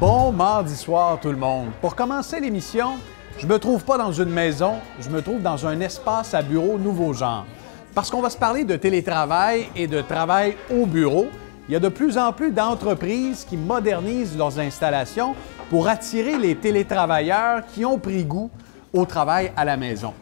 Bon mardi soir tout le monde. Pour commencer l'émission, je me trouve pas dans une maison, je me trouve dans un espace à bureau nouveau genre. Parce qu'on va se parler de télétravail et de travail au bureau. Il y a de plus en plus d'entreprises qui modernisent leurs installations pour attirer les télétravailleurs qui ont pris goût au travail à la maison.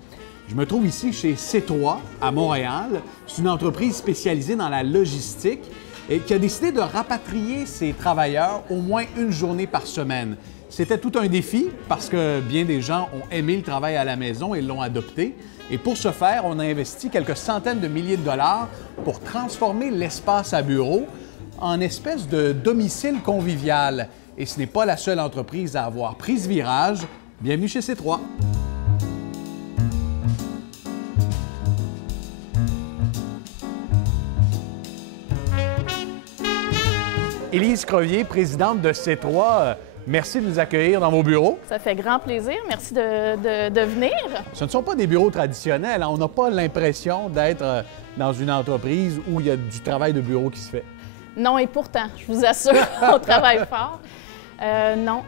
Je me trouve ici chez C3 à Montréal. C'est une entreprise spécialisée dans la logistique et qui a décidé de rapatrier ses travailleurs au moins une journée par semaine. C'était tout un défi parce que bien des gens ont aimé le travail à la maison et l'ont adopté. Et pour ce faire, on a investi quelques centaines de milliers de dollars pour transformer l'espace à bureau en espèce de domicile convivial. Et ce n'est pas la seule entreprise à avoir pris ce virage. Bienvenue chez C3. Élise Crevier, présidente de C3, merci de nous accueillir dans vos bureaux. Ça fait grand plaisir. Merci de venir. Ce ne sont pas des bureaux traditionnels. On n'a pas l'impression d'être dans une entreprise où il y a du travail de bureau qui se fait. Non, et pourtant, je vous assure, on travaille fort. Non.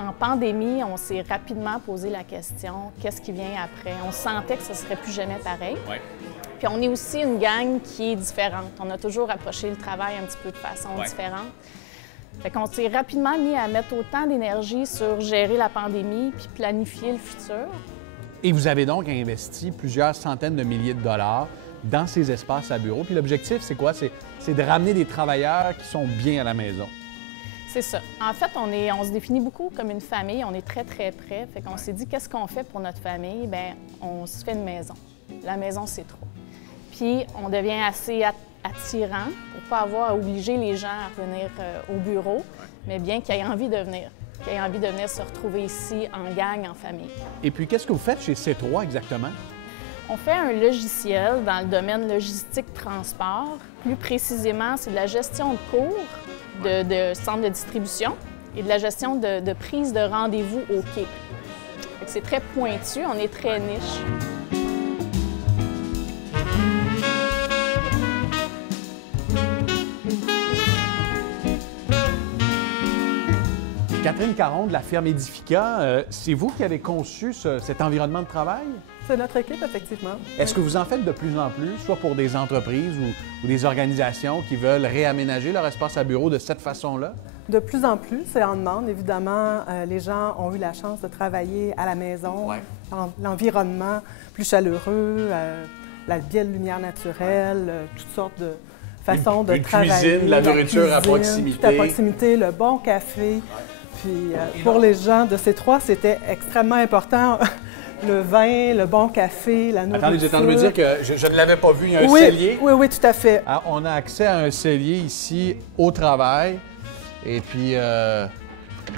En pandémie, on s'est rapidement posé la question, qu'est-ce qui vient après? On sentait que ce ne serait plus jamais pareil. Ouais. Puis on est aussi une gang qui est différente. On a toujours approché le travail un petit peu de façon différente. Fait qu'on s'est rapidement mis à mettre autant d'énergie sur gérer la pandémie puis planifier le futur. Et vous avez donc investi plusieurs centaines de milliers de dollars dans ces espaces à bureau. Puis l'objectif, c'est quoi? C'est de ramener des travailleurs qui sont bien à la maison. C'est ça. En fait, on se définit beaucoup comme une famille. On est très, très près. Fait qu'on s'est dit, qu'est-ce qu'on fait pour notre famille? Bien, on se fait une maison. La maison, c'est trop. Puis, on devient assez attirant pour ne pas avoir à obliger les gens à venir au bureau, mais bien qu'ils aient envie de venir, qu'ils aient envie de venir se retrouver ici en gang, en famille. Et puis, qu'est-ce que vous faites chez C3 exactement? On fait un logiciel dans le domaine logistique-transport. Plus précisément, c'est de la gestion de cours de centres de distribution et de la gestion de prise de rendez-vous au quai. C'est très pointu, on est très niche. Catherine Caron de la ferme Edifica, c'est vous qui avez conçu cet environnement de travail? C'est notre équipe, effectivement. Est-ce que vous en faites de plus en plus, soit pour des entreprises ou des organisations qui veulent réaménager leur espace à bureau de cette façon-là? De plus en plus, c'est en demande. Évidemment, les gens ont eu la chance de travailler à la maison, l'environnement plus chaleureux, la belle lumière naturelle, toutes sortes de façons de travailler. Cuisine, la nourriture à proximité. Tout à proximité, le bon café. Puis pour les gens de C3, c'était extrêmement important. Le vin, le bon café, la nourriture. Attendez, j'étais en train de me dire que je ne l'avais pas vu. Il y a un cellier. Oui, tout à fait. Alors, on a accès à un cellier ici au travail. Et puis,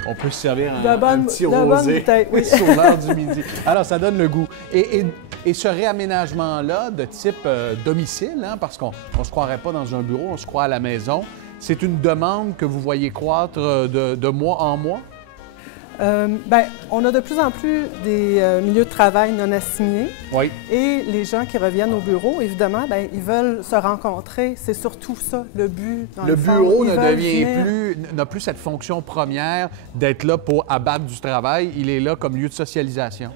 on peut se servir un petit rosé sur l'heure du midi. Alors, ça donne le goût. Et ce réaménagement-là de type domicile, hein, parce qu'on ne se croirait pas dans un bureau, on se croit à la maison, c'est une demande que vous voyez croître de mois en mois? Bien, on a de plus en plus des milieux de travail non assignés. Oui. Et les gens qui reviennent au bureau, évidemment, bien, ils veulent se rencontrer. C'est surtout ça, le but. Le bureau n'a plus cette fonction première d'être là pour abattre du travail. Il est là comme lieu de socialisation.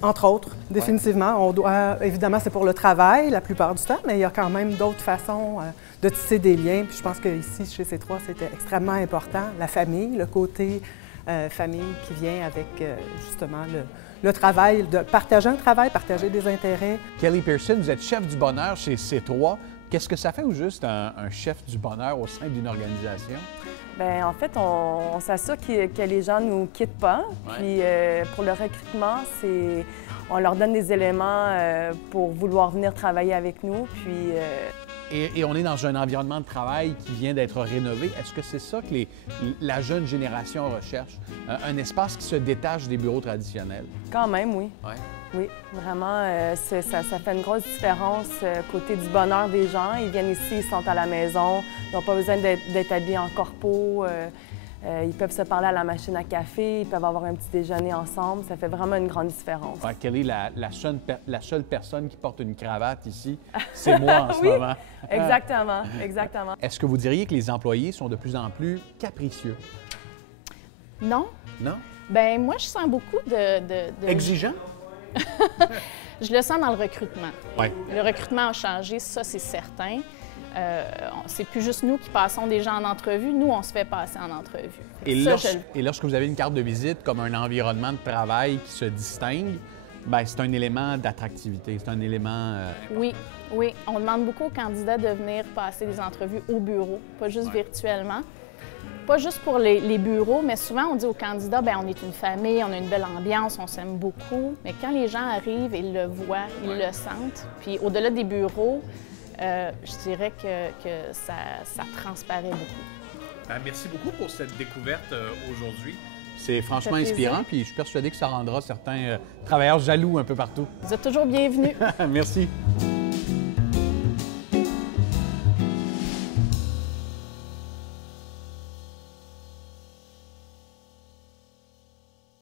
Entre autres, définitivement. On doit, évidemment, c'est pour le travail la plupart du temps, mais il y a quand même d'autres façons de tisser des liens. Puis je pense qu'ici, chez C3, c'était extrêmement important. La famille, le côté famille qui vient avec justement le travail, de partager un travail, partager des intérêts. Kelly Pearson, vous êtes chef du bonheur chez C3. Qu'est-ce que ça fait au juste un chef du bonheur au sein d'une organisation? Bien, en fait, on s'assure que les gens ne nous quittent pas. Puis pour le recrutement, on leur donne des éléments pour vouloir venir travailler avec nous. Puis Et on est dans un environnement de travail qui vient d'être rénové. Est-ce que c'est ça que la jeune génération recherche? Un espace qui se détache des bureaux traditionnels? Quand même, oui. Ouais. Oui, vraiment, ça fait une grosse différence côté du bonheur des gens. Ils viennent ici, ils sont à la maison, ils n'ont pas besoin d'être habillés en corpo. Ils peuvent se parler à la machine à café, ils peuvent avoir un petit déjeuner ensemble. Ça fait vraiment une grande différence. Ouais, Kelly, la seule personne qui porte une cravate ici, c'est moi en ce moment. Exactement, exactement. Est-ce que vous diriez que les employés sont de plus en plus capricieux? Non? Non? Bien, moi, je sens beaucoup Exigeant? Je le sens dans le recrutement. Oui. Le recrutement a changé, ça, c'est certain. C'est plus juste nous qui passons des gens en entrevue. Nous, on se fait passer en entrevue. Et lorsque vous avez une carte de visite comme un environnement de travail qui se distingue, bien, c'est un élément d'attractivité, c'est un élément... Oui, oui. On demande beaucoup aux candidats de venir passer des entrevues au bureau, pas juste virtuellement. Pas juste pour les bureaux, mais souvent on dit aux candidats, bien, on est une famille, on a une belle ambiance, on s'aime beaucoup. Mais quand les gens arrivent, ils le voient, ils le sentent. Puis au-delà des bureaux, je dirais que ça transparaît beaucoup. Merci beaucoup pour cette découverte aujourd'hui. C'est franchement Ça fait plaisir. inspirant, puis je suis persuadé que ça rendra certains travailleurs jaloux un peu partout. Vous êtes toujours bienvenus. Merci.